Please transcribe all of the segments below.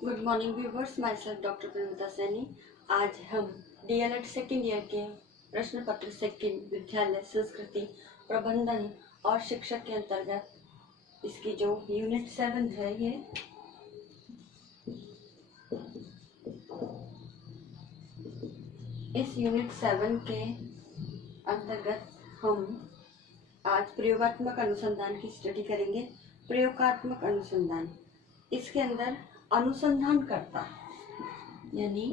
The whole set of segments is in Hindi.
Good morning viewers, my self doctor Premita Saini. आज हम डीएलएड सेकेंड ईयर के प्रश्न पत्र सेकेंड विद्यालय संस्कृति प्रबंधन और शिक्षक के अंतर्गत इसकी जो यूनिट 7 है, ये इस यूनिट 7 के अंतर्गत हम आज प्रयोगात्मक अनुसंधान की स्टडी करेंगे। प्रयोगात्मक अनुसंधान, इसके अंदर अनुसंधान करता यानी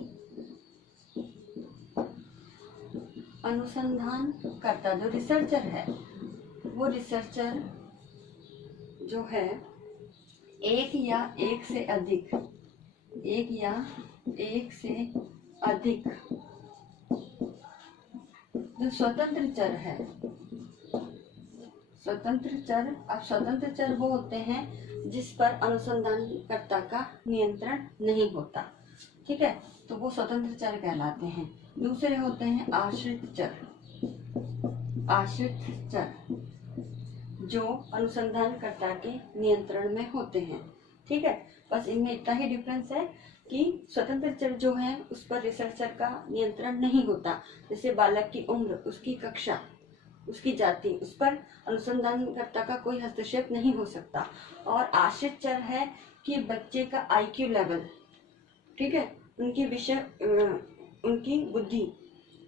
अनुसंधान करता जो रिसर्चर है, वो रिसर्चर जो है एक या एक से अधिक जो स्वतंत्र चर है, स्वतंत्र चर वो होते हैं जिस पर अनुसंधानकर्ता का नियंत्रण नहीं होता। ठीक है, तो वो स्वतंत्र चर कहलाते हैं। दूसरे होते हैं आश्रित चर जो अनुसंधानकर्ता के नियंत्रण में होते हैं। ठीक है, बस इनमें इतना ही डिफरेंस है कि स्वतंत्र चर जो है उस पर रिसर्चर का नियंत्रण नहीं होता। जैसे बालक की उम्र, उसकी कक्षा, उसकी जाति, उस पर अनुसंधानकर्ता का कोई हस्तक्षेप नहीं हो सकता। और आश्रित चर है कि बच्चे का IQ लेवल, ठीक है, उनकी बुद्धि,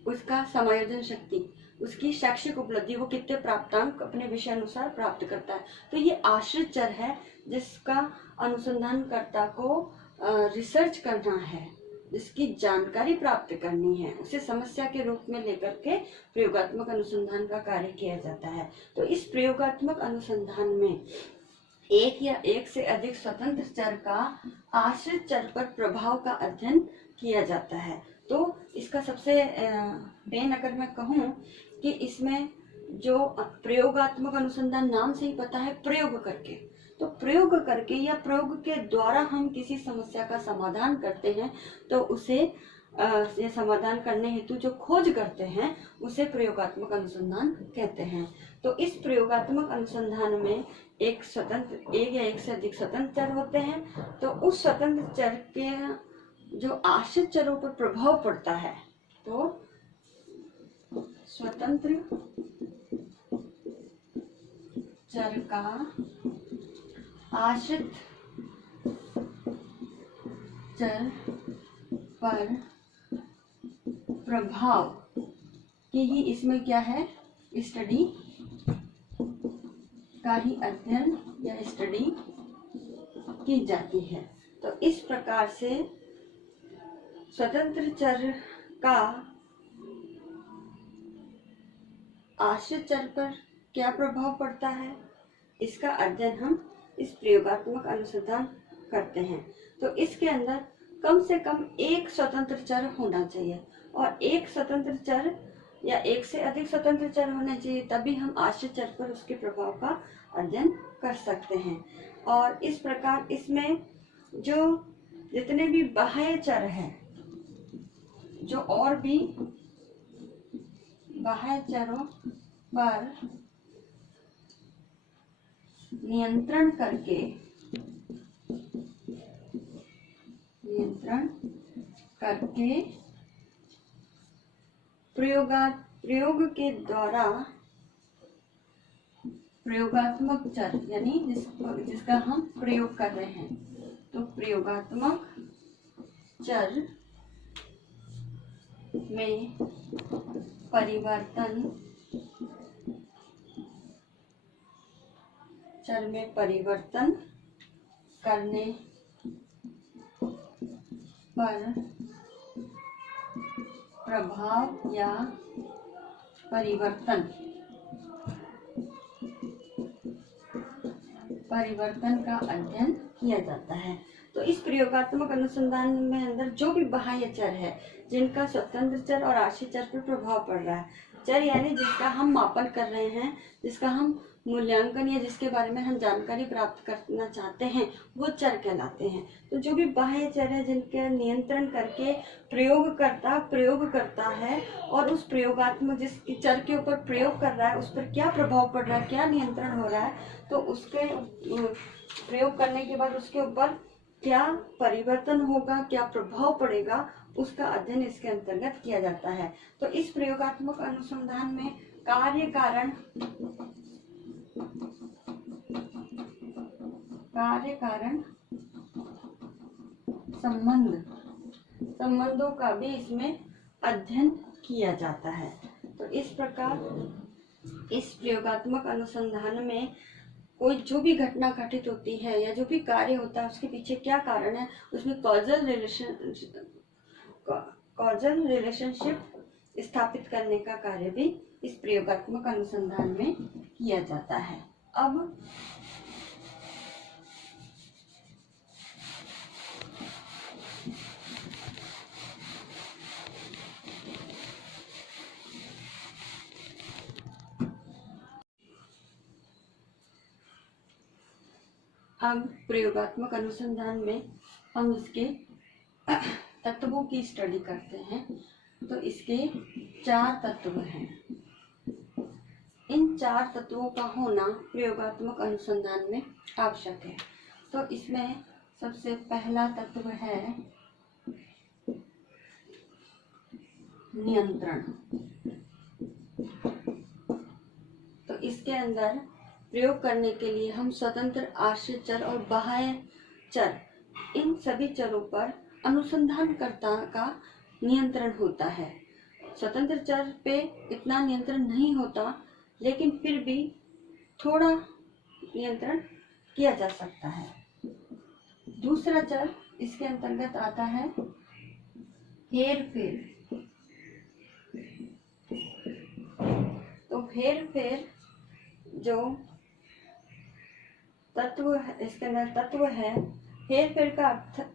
उसका समायोजन शक्ति, उसकी शैक्षिक उपलब्धि, वो कितने प्राप्तांक अपने विषय अनुसार प्राप्त करता है। तो ये आश्रित चर है जिसका अनुसंधानकर्ता को रिसर्च करना है, जिसकी जानकारी प्राप्त करनी है, उसे समस्या के रूप में लेकर के प्रयोगात्मक अनुसंधान का कार्य किया जाता है। तो इस प्रयोगात्मक अनुसंधान में एक या एक से अधिक स्वतंत्र चर का आश्रित चर पर प्रभाव का अध्ययन किया जाता है। तो इसका सबसे मेन अगर मैं कहूँ कि इसमें जो प्रयोगात्मक अनुसंधान, नाम से ही पता है प्रयोग करके, तो प्रयोग करके या प्रयोग के द्वारा हम किसी समस्या का समाधान करते हैं, तो उसे ये समाधान करने हेतु जो खोज करते हैं उसे प्रयोगात्मक अनुसंधान कहते हैं। तो इस प्रयोगात्मक अनुसंधान में एक या एक से अधिक स्वतंत्र चर होते हैं। तो उस स्वतंत्र चर के जो आश्रित चरों पर प्रभाव पड़ता है, तो स्वतंत्र चर का आश्रित चर पर प्रभाव की ही इसमें क्या है, स्टडी का ही अध्ययन या स्टडी की जाती है। तो इस प्रकार से स्वतंत्र चर का आश्रित चर पर क्या प्रभाव पड़ता है, इसका अध्ययन हम इस प्रयोगात्मक अनुसंधान करते हैं। तो इसके अंदर कम से कम एक स्वतंत्र चर होना चाहिए, और एक स्वतंत्र चर या एक से अधिक स्वतंत्र चर होने चाहिए, तभी हम आश्रित चर पर उसके प्रभाव का अध्ययन कर सकते हैं। और इस प्रकार इसमें जो जितने भी बाह्य चर हैं, जो और भी बाह्य चरों पर नियंत्रण करके प्रयोग के द्वारा प्रयोगात्मक चर यानी जिसका हम प्रयोग कर रहे हैं, तो प्रयोगात्मक चर में परिवर्तन करने पर प्रभाव या परिवर्तन का अध्ययन किया जाता है। तो इस प्रयोगात्मक अनुसंधान में अंदर जो भी बाह्य चर है, जिनका स्वतंत्र चर और आश्रित चर पर प्रभाव पड़ रहा है, चर यानी जिसका हम मापन कर रहे हैं, जिसका हम मूल्यांकन या जिसके बारे में हम जानकारी प्राप्त करना चाहते हैं, वो चर कहलाते हैं। तो जो भी बाह्य चर है जिनके नियंत्रण करके प्रयोग करता है, और उस प्रयोगात्मक जिस चर के ऊपर प्रयोग कर रहा है उस पर क्या प्रभाव पड़ रहा है, क्या नियंत्रण हो रहा है, तो उसके प्रयोग करने के बाद उसके ऊपर क्या परिवर्तन होगा, क्या प्रभाव पड़ेगा, उसका अध्ययन इसके अंतर्गत किया जाता है। तो इस प्रयोगात्मक अनुसंधान में कार्य कारण संबंधों का भी इसमें अध्ययन किया जाता है। तो इस प्रकार इस प्रयोगात्मक अनुसंधान में कोई जो भी घटना घटित होती है या जो भी कार्य होता है उसके पीछे क्या कारण है, उसमें कॉजल रिलेशनशिप स्थापित करने का कार्य भी इस प्रयोगात्मक अनुसंधान में किया जाता है। अब प्रयोगात्मक अनुसंधान में हम इसके तत्वों की स्टडी करते हैं। तो इसके 4 तत्व हैं। इन 4 तत्वों का होना प्रयोगात्मक अनुसंधान में आवश्यक है। तो इसमें सबसे पहला तत्व है नियंत्रण। तो इसके अंदर प्रयोग करने के लिए हम स्वतंत्र, आश्रित चर और बाह्य चर, इन सभी चरों पर अनुसंधानकर्ता का नियंत्रण होता है। स्वतंत्र चर पे इतना नियंत्रण नहीं होता, लेकिन फिर भी थोड़ा नियंत्रण किया जा सकता है। दूसरा चर इसके अंतर्गत आता है हेरफेर। तो हेरफेर जो तत्व है, इसके अंदर तत्व है, हेरफेर का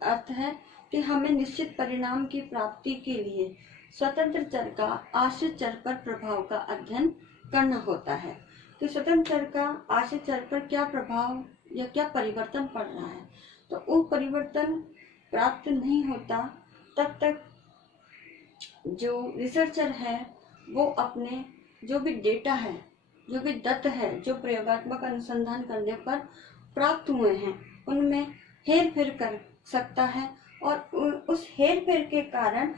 अर्थ है कि हमें निश्चित परिणाम की प्राप्ति के लिए स्वतंत्र चर का आश्रित चर पर प्रभाव का अध्ययन करना होता है। तो स्वतंत्र चर का आश्रित चर पर क्या प्रभाव या क्या परिवर्तन पड़ रहा है, तो वो परिवर्तन प्राप्त नहीं होता तब तक जो रिसर्चर है वो अपने जो भी डेटा है, जो भी तथ्य है, जो प्रयोगात्मक अनुसंधान करने पर प्राप्त हुए हैं, उनमें हेरफेर कर सकता है और उस हेरफेर के कारण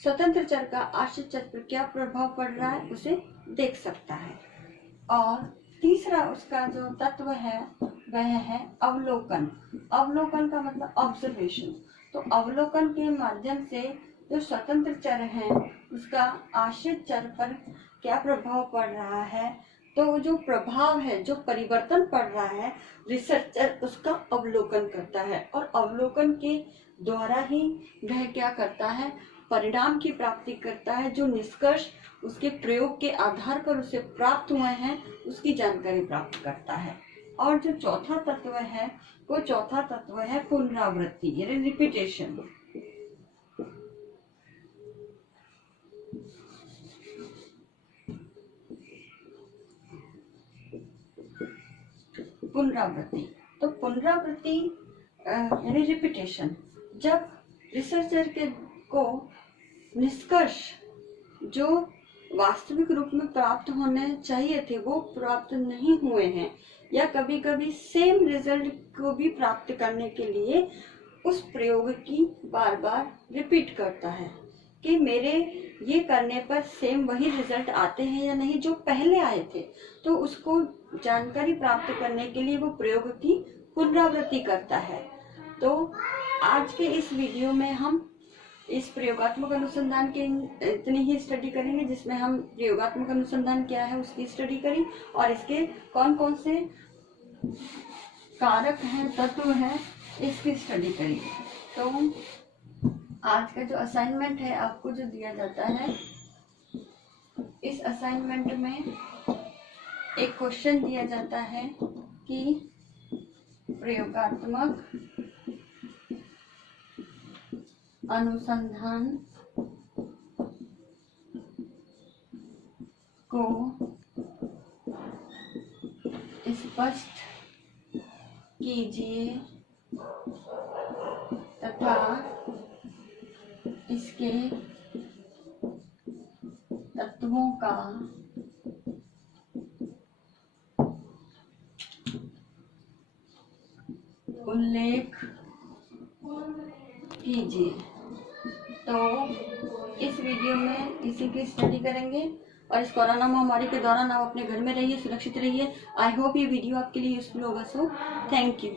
स्वतंत्र चर का आश्रित चर पर क्या प्रभाव पड़ रहा है उसे देख सकता है। और तीसरा उसका जो तत्व है वह है अवलोकन। अवलोकन का मतलब ऑब्जर्वेशन। तो अवलोकन के माध्यम से जो स्वतंत्र चर है उसका आश्रित चर पर क्या प्रभाव पड़ रहा है, तो जो प्रभाव है, जो परिवर्तन पड़ रहा है, रिसर्चर उसका अवलोकन करता है और अवलोकन के द्वारा ही वह क्या करता है, परिणाम की प्राप्ति करता है। जो निष्कर्ष उसके प्रयोग के आधार पर उसे प्राप्त हुए हैं उसकी जानकारी प्राप्त करता है। और जो चौथा तत्व है वो चौथा तत्व है पुनरावृत्ति यानी रिपीटेशन। पुनरावृत्ति, तो पुनरावृत्ति यानी रिपीटेशन। जब रिसर्चर के को निष्कर्ष जो वास्तविक रूप में प्राप्त होने चाहिए थे वो प्राप्त नहीं हुए हैं, या कभी कभी सेम रिजल्ट को भी प्राप्त करने के लिए उस प्रयोग की बार बार रिपीट करता है कि मेरे ये करने पर सेम वही रिजल्ट आते हैं या नहीं जो पहले आए थे। तो उसको जानकारी प्राप्त करने के लिए वो प्रयोग की पुनरावृत्ति करता है। तो आज के इस वीडियो में हम इस प्रयोगात्मक अनुसंधान के इतनी ही स्टडी करेंगे, जिसमें हम प्रयोगात्मक अनुसंधान क्या है उसकी स्टडी करी और इसके कौन कौन से कारक हैं, तत्व हैं, इसकी स्टडी करी। तो आज का जो असाइनमेंट है आपको जो दिया जाता है, इस असाइनमेंट में एक क्वेश्चन दिया जाता है कि प्रयोगात्मक अनुसंधान को स्पष्ट कीजिए तथा इसके तत्वों का उल्लेख कीजिए। तो इस वीडियो में इसी की स्टडी करेंगे और इस कोरोना महामारी के दौरान आप अपने घर में रहिए, सुरक्षित रहिए। आई होप ये वीडियो आपके लिए यूजफुल होगा। So thank you.